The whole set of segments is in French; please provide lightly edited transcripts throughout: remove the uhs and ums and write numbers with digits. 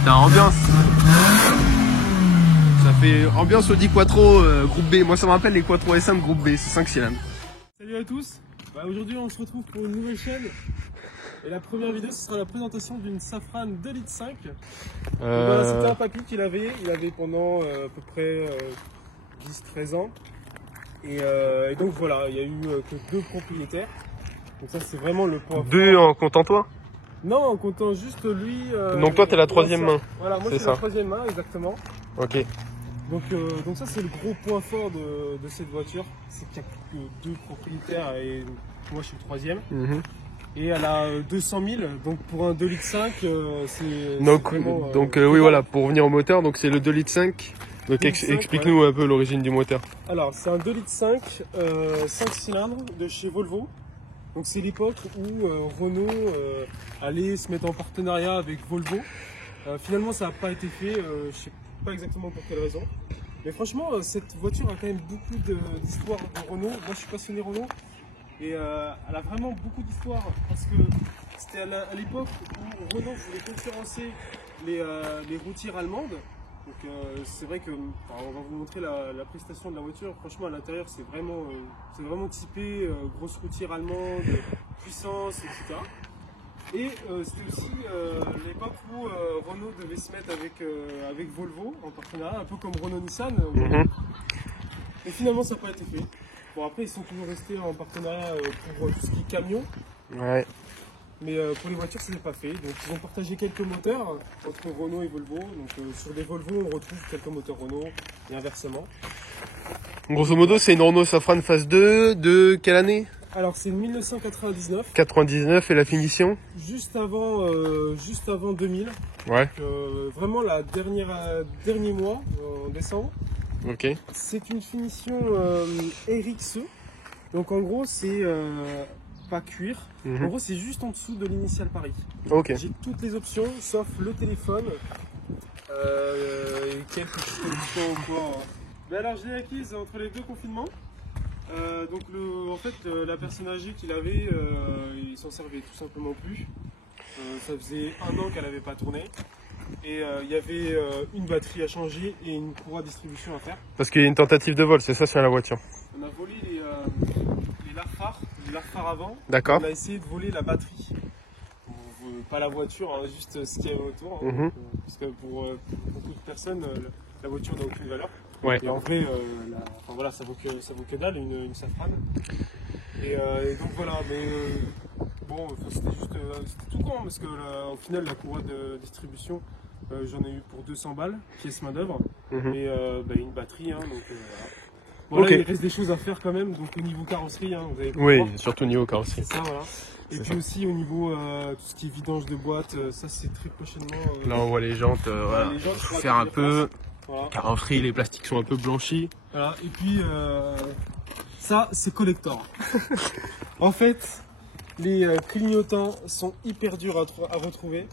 Putain, ambiance. Ça fait ambiance Audi Quattro groupe B. Moi ça me rappelle les Quattro S1 de groupe B, c'est 5 cylindres. Salut à tous. Aujourd'hui on se retrouve pour une nouvelle chaîne. Et la première vidéo ce sera la présentation d'une Safran 2,5 litres. C'était un papy qu'il avait. Il avait pendant à peu près 10-13 ans. Et donc voilà, il n'y a eu que 2 propriétaires. Donc ça c'est vraiment le point. 2 en comptant toi? Non, en comptant juste lui. Donc toi t'es la troisième main. Voilà, moi c'est la troisième main exactement. Ok. Donc ça c'est le gros point fort de cette voiture, c'est qu'il n'y a que 2 propriétaires et moi je suis le troisième. Et elle a 200 000, donc pour un 2,5 litres c'est vraiment... Oui voilà, pour revenir au moteur, donc c'est le 2,5 litres. Donc explique-nous un peu l'origine du moteur. Alors c'est un 2,5 litres 5 cylindres de chez Volvo. Donc c'est l'époque où Renault allait se mettre en partenariat avec Volvo. Finalement ça n'a pas été fait, je ne sais pas exactement pour quelle raison. Mais franchement cette voiture a quand même beaucoup d'histoire de Renault. Moi je suis passionné Renault et elle a vraiment beaucoup d'histoire parce que c'était à l'époque où Renault voulait concurrencer les routières allemandes. Donc c'est vrai que on va vous montrer la prestation de la voiture. Franchement à l'intérieur c'est vraiment typé grosse routière allemande, puissance, etc. Et c'était aussi l'époque où Renault devait se mettre avec Volvo en partenariat, un peu comme Renault-Nissan. Et finalement ça n'a pas été fait. Bon après ils sont toujours restés en partenariat pour tout ce qui est camion. Ouais. Mais pour les voitures, ça n'est pas fait. Donc ils ont partagé quelques moteurs entre Renault et Volvo. Donc sur des Volvo, on retrouve quelques moteurs Renault et inversement. Grosso modo, c'est une Renault Safran phase 2 de quelle année? Alors c'est 1999. 99 et la finition? Juste avant 2000. Ouais. Donc, vraiment la dernier mois, en décembre. Ok. C'est une finition RXE. Donc en gros, c'est pas cuir. En gros, c'est juste en dessous de l'initiale Paris. Ok. J'ai toutes les options, sauf le téléphone et quelques options encore. Mais alors, je l'ai acquise entre les 2 confinements. Donc, en fait, la personne âgée qu'il avait, il s'en servait tout simplement plus. Ça faisait 1 an qu'elle n'avait pas tourné. Et il y avait une batterie à changer et une courroie de distribution à faire. Parce qu'il y a une tentative de vol, c'est ça sur la voiture? On a volé les lard-phares avant. D'accord. On a essayé de voler la batterie. Pas la voiture, hein, juste ce qu'il y avait autour. Hein, parce que pour beaucoup de personnes, la voiture n'a aucune valeur. Ouais. Et en vrai, voilà, ça vaut que dalle une Safran. Et donc voilà, mais bon, c'était tout con parce que au final, la courroie de distribution, j'en ai eu pour 200 balles, pièce main d'œuvre, et une batterie. Hein, donc voilà. Voilà, il reste des choses à faire quand même, donc au niveau carrosserie, hein, vous avez pu voir. Surtout au niveau carrosserie. C'est ça, voilà. Et puis aussi au niveau tout ce qui est vidange de boîte, ça c'est très prochainement. Là on voit les jantes, voilà. Les jantes, Faire un peu. Voilà. Carrosserie, les plastiques sont un peu blanchis. Voilà. Et puis ça c'est collector. En fait, les clignotants sont hyper durs à retrouver.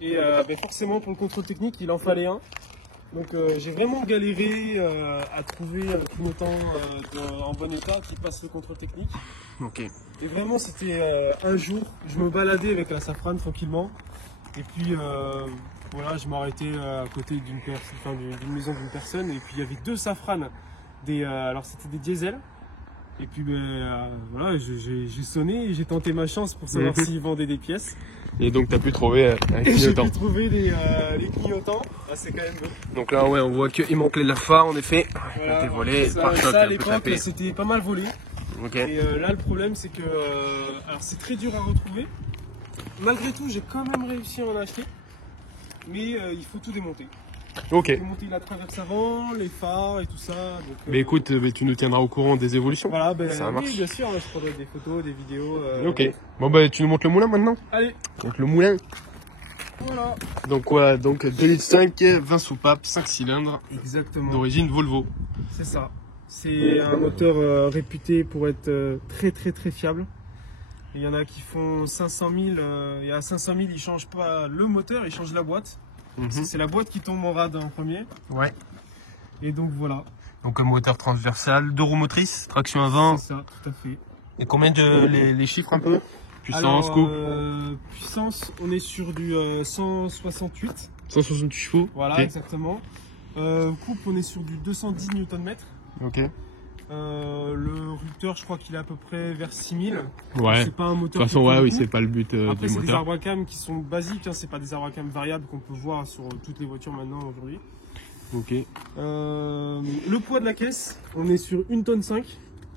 Et forcément pour le contrôle technique il en fallait un. Donc j'ai vraiment galéré à trouver un clignotant en bon état qui passe le contrôle technique. Ok. Et vraiment c'était un jour, je me baladais avec la Safran tranquillement. Et puis voilà, je m'arrêtais à côté d'une maison d'une personne. Et puis il y avait 2 Safran. Alors c'était des diesels. Et puis voilà, j'ai sonné et j'ai tenté ma chance pour savoir s'ils vendaient des pièces. Et donc tu as pu trouver un clignotant. J'ai pu trouver les clignotants. Ah, c'est quand même beau. Donc là ouais, on voit qu'il manquait de la phare en effet. Voilà, été volé, ça à l'époque c'était pas mal volé. Okay. Et là le problème c'est que alors c'est très dur à retrouver. Malgré tout j'ai quand même réussi à en acheter. Mais il faut tout démonter. Ok. Démonter la traverse avant, les phares et tout ça. Donc, mais écoute, tu nous tiendras au courant des évolutions. Voilà, ça marche. Oui, bien sûr, je prendrai des photos, des vidéos. Ok. Bon tu nous montres le moulin maintenant? Allez. Donc le moulin. Voilà. Donc quoi, donc 2,5 litres, 20 soupapes, 5 cylindres. Exactement. D'origine Volvo. C'est ça. C'est un moteur réputé pour être très fiable. Il y en a qui font 500 000, et à 500 000 ils changent pas le moteur, ils changent la boîte. C'est la boîte qui tombe en rade en premier. Ouais. Et donc voilà. Donc un moteur transversal, 2 roues motrices, traction avant. C'est ça, tout à fait. Et combien les chiffres un peu? Puissance, Alors, coupe. Puissance, on est sur du 168. 168 chevaux. Voilà, Ok. exactement. Coupe, on est sur du 210 Nm. Ok. Le rupteur, je crois qu'il est à peu près vers 6000. Ouais. C'est pas un De moteur. toute façon, qui ouais, prend oui, beaucoup. c'est pas le but Après, du c'est des moteur. arbres à cam qui sont basiques, hein, c'est pas des arbres à cam variables qu'on peut voir sur toutes les voitures maintenant aujourd'hui. Ok. Le poids de la caisse, on est sur 1,5 tonne.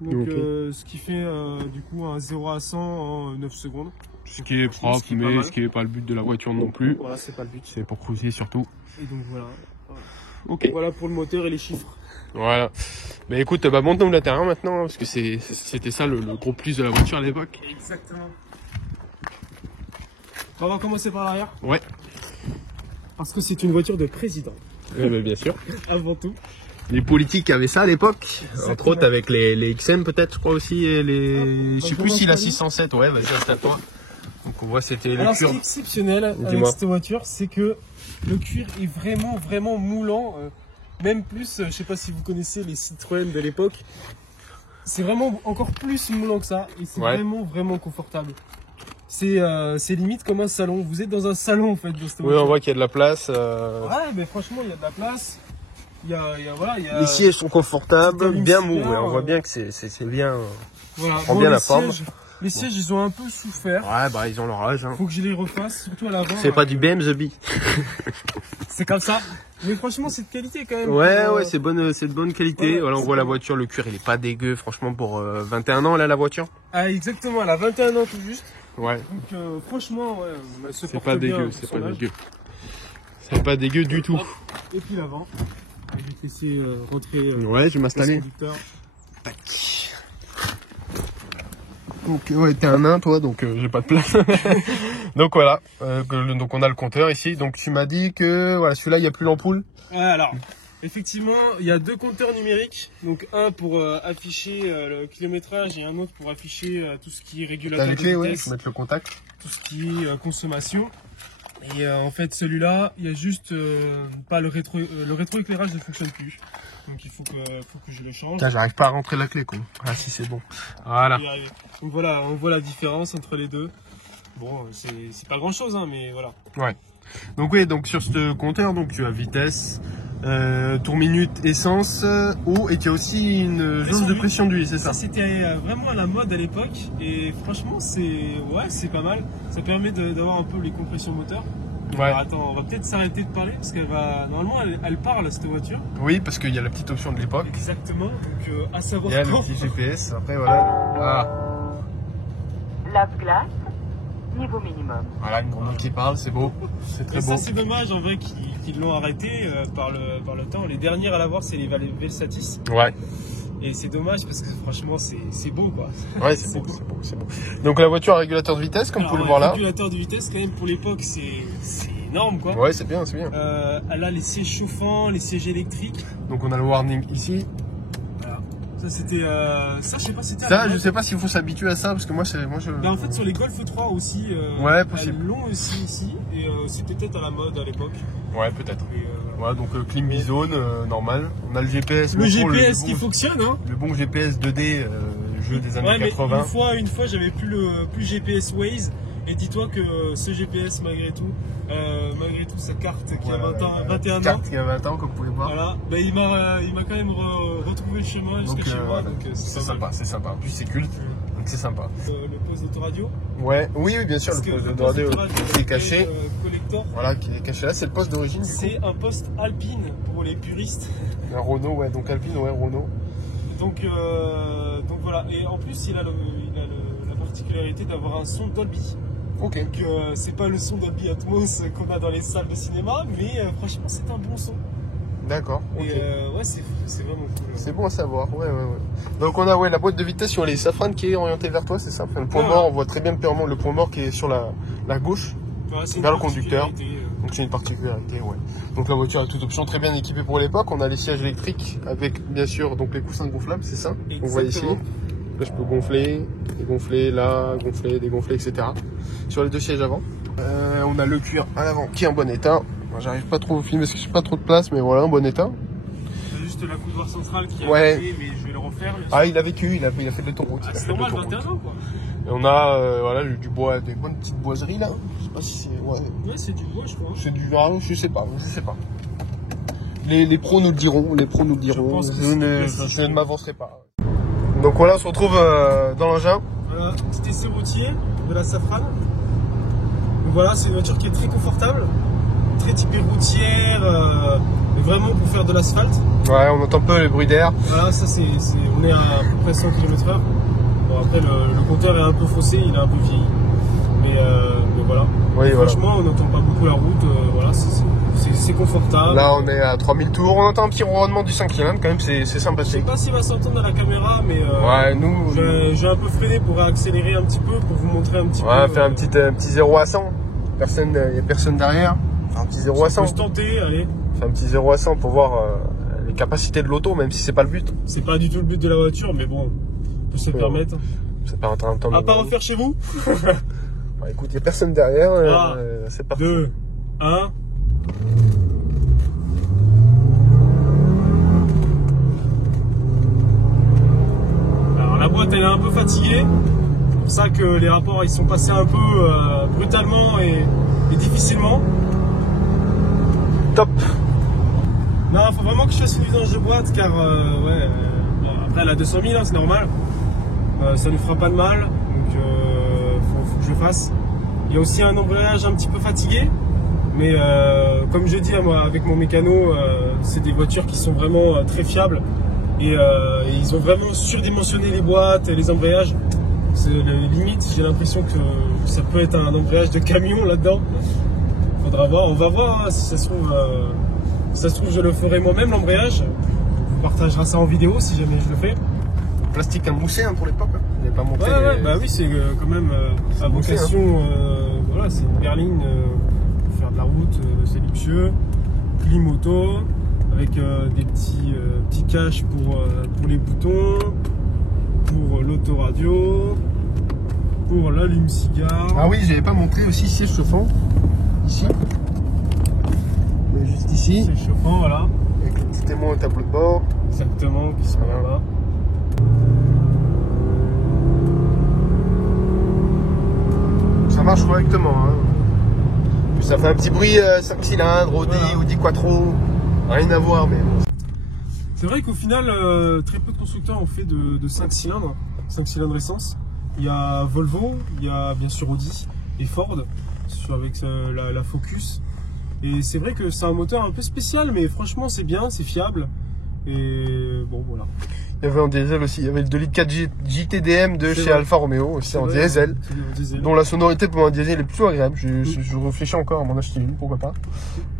Donc, Ok. ce qui fait du coup un 0 à 100 en 9 secondes. Ce qui est Franchement, propre, ce qui est pas mais mal. ce qui n'est pas le but de la voiture non plus. Voilà, c'est pas le but. C'est pour cruiser surtout. Et donc voilà. Ok. Voilà pour le moteur et les chiffres. Voilà. Mais écoute, bah monte-nous l'intérieur maintenant, hein, parce que c'était ça le gros plus de la voiture à l'époque. Exactement. On va commencer par l'arrière. Ouais. Parce que c'est une voiture de président. Ouais, bah, bien sûr. Avant tout. Les politiques avaient ça à l'époque, entre Exactement. autres avec les XM peut-être, je crois aussi, et les... Je sais plus si la commence par 607, ouais, vas-y, installe-toi. Donc on voit c'était les Alors, ce qui cuirs. est exceptionnel avec Dis-moi. cette voiture, c'est que le cuir est vraiment moulant. Même plus, je sais pas si vous connaissez les Citroën de l'époque. C'est vraiment encore plus moulant que ça. Et c'est Ouais. vraiment confortable. C'est limite comme un salon. Vous êtes dans un salon en fait de cette Oui, voiture. on voit qu'il y a de la place. Ouais, mais franchement, il y a de la place. Voilà, il y a... Les sièges sont confortables, T'allumes bien super, mou, ouais, on voit bien que c'est bien. Voilà. prend bien les la forme. Les sièges, ils ont un peu souffert. Ouais, bah ils ont leur âge. Hein. Faut que je les refasse, surtout à l'avant. C'est pas du BM The Bee. C'est comme ça. Mais franchement, c'est de qualité quand même. Ouais, pour, ouais, c'est de bonne qualité. Voilà, Voilà, on c'est voit la bon. voiture, le cuir il est pas dégueu, franchement, pour 21 ans là, la voiture. Ah, exactement, elle a 21 ans tout juste. Ouais, Donc franchement, ouais, elle se c'est porte pas bien dégueu, pour c'est son pas âge. dégueu. C'est pas dégueu du tout. Et puis l'avant. Je vais te laisser rentrer Ouais, je vais m'installer. le conducteur. Donc ouais, t'es un nain toi, donc j'ai pas de place. Donc voilà, donc on a le compteur ici. Donc tu m'as dit que voilà, celui-là il y a plus l'ampoule. Alors, effectivement, il y a deux compteurs numériques. Donc un pour afficher le kilométrage et un autre pour afficher tout ce qui est T'as régulateur les de clés, ouais, vitesse, je vais mettre le contact. tout ce qui est consommation. Et en fait, celui-là, il y a juste pas le rétroéclairage ne fonctionne plus. Donc il faut que je le change. Tiens, j'arrive pas à rentrer la clé, con. Ah si, c'est bon. Voilà. Je vais y arriver. Donc voilà, on voit la différence entre les deux. Bon, c'est pas grand chose, hein, mais voilà. Ouais. Donc oui, donc sur ce compteur, donc tu as vitesse, tour minute, essence, eau, et tu as aussi une jauge de d'huile. pression d'huile, c'est ça? Ça, c'était vraiment à la mode à l'époque. Et franchement, c'est pas mal. Ça permet d'avoir un peu les compressions moteurs. Ouais. Alors, attends, on va peut-être s'arrêter de parler parce qu'elle va. Normalement, elle parle cette voiture. Oui, parce qu'il y a la petite option de l'époque. Exactement. Donc, à savoir Il y a le quand. petit GPS. Après, voilà. Voilà. Lave-glace, niveau minimum. Voilà, une grande qui parle, c'est beau. C'est très Et beau. ça, c'est dommage en vrai qu'ils l'ont arrêté par le temps. Les dernières à l'avoir, c'est les Velsatis. Ouais. Et c'est dommage parce que franchement, c'est beau quoi. Ouais, c'est beau, c'est beau, c'est beau. Donc la voiture a régulateur de vitesse, comme vous pouvez le voir là. Régulateur de vitesse, quand même, pour l'époque, c'est énorme quoi. Ouais, c'est bien, c'est bien. Elle a les sièges chauffants, les sièges électriques. Donc on a le warning ici. Voilà. Ça, c'était. Ça, je sais pas si c'était. Ça, je sais pas s'il faut s'habituer à ça, parce que moi, je... Ben, en fait, sur les Golf 3 aussi, Ouais, possible. elles l'ont aussi ici. Et c'était peut-être à la mode à l'époque. Ouais, peut-être. Et, Ouais, donc clim bizone, normal. On a le GPS. le bon, GPS le qui bon, fonctionne, hein. le bon GPS 2D, jeu des années Ouais, mais 80. une fois j'avais plus GPS Waze. Et dis-toi que ce GPS, malgré tout sa carte qui a 21 ans, Carte qui a 20 ans, comme vous pouvez voir. voilà, ben, il m'a quand même retrouvé le chemin jusqu'à Donc, chez moi. voilà. Donc C'est pas mal. sympa, c'est sympa. En plus, c'est culte, donc c'est sympa. Le poste d'autoradio. Ouais, oui, oui, bien sûr, Parce le que poste de poste radio d'autoradio, qui est caché. Collector. Voilà, qui est caché là, c'est le poste d'origine. du coup. C'est un poste Alpine pour les puristes. Un Renault, ouais, donc Alpine, ouais, Renault. Donc voilà. Et en plus, il a la particularité d'avoir un son Dolby. Ok. Donc c'est pas le son Dolby Atmos qu'on a dans les salles de cinéma, mais franchement, c'est un bon son. D'accord. Ok. Et ouais, c'est vraiment cool. C'est bon à savoir, ouais. Donc on a la boîte de vitesse sur les safranes qui est orientée vers toi, c'est ça? Enfin, le point Ouais, mort, ouais. on voit très bien le point mort qui est sur la gauche. Voilà, c'est vers une le conducteur. particularité, Donc c'est une particularité, ouais. Donc la voiture a toute option très bien équipée pour l'époque. On a les sièges électriques avec bien sûr donc les coussins gonflables, c'est ça? On voit ici. Exactement. Là je peux gonfler, dégonfler, là, gonfler, dégonfler, etc. Sur les deux sièges avant. On a le cuir à l'avant qui est en bon état. Moi j'arrive pas trop au film parce que j'ai pas trop de place, mais voilà, en bon état. Juste la coudoir centrale qui a Ouais. coupé, mais je vais le refaire. Ah, il a vécu, il a fait de l'autoroute. Ah, il a c'est fait de normal, l'autoroute. 21 ans quoi. Et on a voilà, du bois, des bonnes petites boiseries là. Je sais pas si c'est. Ouais. Ouais, c'est du bois, je crois. C'est du. Ah, je sais pas. Les pros nous le diront. Les pros nous le diront. pense que Je ne m'avancerai pas. Donc voilà, on se retrouve dans l'engin. Petit essai routier de la Safran. Donc voilà, c'est une voiture qui est très confortable, très typée routière, mais vraiment pour faire de l'asphalte. Ouais, on entend peu les bruits d'air. Voilà, ça on est à peu près 100 km/h. Bon, après, le compteur est un peu faussé, il est un peu vieilli. Mais voilà. Oui, franchement, on n'entend pas beaucoup la route. Voilà, c'est confortable. Là, on est à 3000 tours. On entend un petit ronronnement du 5 cylindres quand même, c'est Je sais sympathique. pas s'il va s'entendre à la caméra, mais Ouais, nous. j'ai un peu freiné pour accélérer un petit peu, pour vous montrer un petit peu. Ouais, faire un petit 0 à 100. Il n'y a personne derrière. Un petit 0 à 100. On peut se tenter, allez. Faire un petit 0 à 100 pour voir les capacités de l'auto, même si c'est pas le but. C'est pas du tout le but de la voiture, mais bon, on peut se le permettre. C'est pas un temps À pas refaire chez vous. Bah, écoute, il n'y a personne derrière. 3, c'est parti. 2, 1. Alors la boîte elle est un peu fatiguée. C'est pour ça que les rapports ils sont passés un peu brutalement et difficilement. Top. Non, faut vraiment que je fasse une vidange de boîte car après elle a 200 000, hein, c'est normal. Ça ne fera pas de mal, donc faut que je le fasse. Il y a aussi un embrayage un petit peu fatigué, mais comme je dis moi, avec mon mécano, c'est des voitures qui sont vraiment très fiables et ils ont vraiment surdimensionné les boîtes et les embrayages. Limite, j'ai l'impression que ça peut être un embrayage de camion là-dedans. Faudra voir, on va voir hein, si ça se trouve, je le ferai moi-même l'embrayage. On partagera ça en vidéo si jamais je le fais. Plastique moussé hein, pour l'époque. Il n'est pas monté. Ouais, bah oui, c'est quand même à vocation. Voilà, c'est une berline pour faire de la route, c'est luxueux. Clim auto, avec des petits caches pour les boutons, pour l'autoradio, pour l'allume-cigare. Ah oui, j'avais pas montré aussi siège chauffant. Ici. Mais juste ici. C'est chauffant, voilà. Avec le petit aimant au tableau de bord. Exactement, qui sont Voilà. là-bas. Ça marche correctement. Hein. Puis ça fait un petit bruit 5 cylindres, Audi, Voilà. Audi Quattro. Rien à voir, mais bon. C'est vrai qu'au final, très peu de constructeurs ont fait de 5 cylindres essence. Il y a Volvo, il y a bien sûr Audi et Ford avec la Focus. Et c'est vrai que c'est un moteur un peu spécial, mais franchement c'est bien, c'est fiable. Et bon voilà. Il y avait en diesel aussi, il y avait le 2 litres 4 JTDM de C'est chez vrai. Alfa Romeo, aussi C'est en vrai, diesel, c'est en diesel. dont la sonorité pour un diesel est plutôt agréable. Je réfléchis encore à m'en acheter une, pourquoi pas.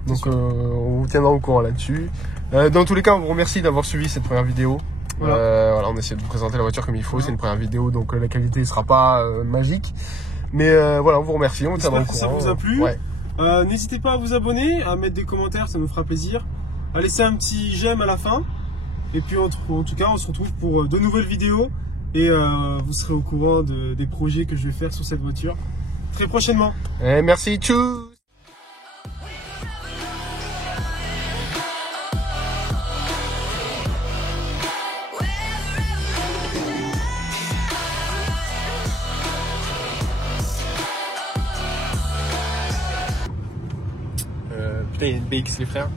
Donc on vous tiendra au courant là-dessus. Dans tous les cas, on vous remercie d'avoir suivi cette première vidéo. Voilà. On essaie de vous présenter la voiture comme il faut, c'est une première vidéo, donc la qualité ne sera pas magique. Mais voilà, on vous remercie, on vous tiendra au J'espère courant. que ça vous a plu. Ouais. N'hésitez pas à vous abonner, à mettre des commentaires, ça nous fera plaisir. À laisser un petit j'aime à la fin. Et puis en tout cas, on se retrouve pour de nouvelles vidéos. Et vous serez au courant des projets que je vais faire sur cette voiture très prochainement. Et merci, tchou. Putain, il y a une BX les frères.